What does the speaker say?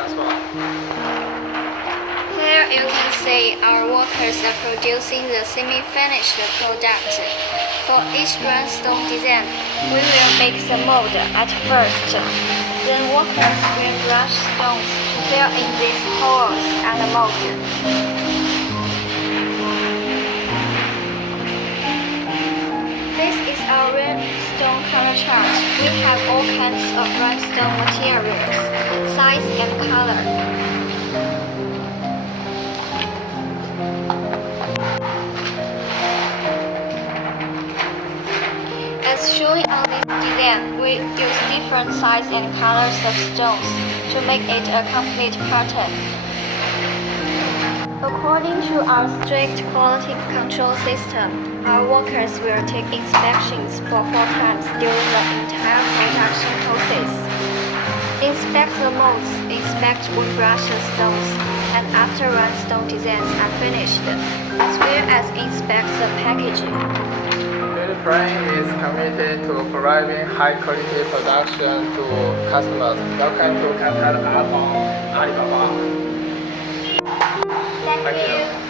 transfer. Here you can see our workers are producing the semi-finished product. For each rhinestone design, we will make the mold at first. Then workers will brush stones to fill in these holes and the mold. This is our rhinestone color chart. We have all kinds of rhinestone materials, size and color. As shown on this design, we use different sizes and colors of stones to make it a complete pattern. According to our strict quality control system, our workers will take inspections for 4 times during the entire production process. Inspect the molds, inspect wood brushes stones, and after rhinestone designs are finished, as well as inspect the packaging. Rhinestone is committed to providing high-quality production to customers. Welcome to contact us on Alibaba. Thank you.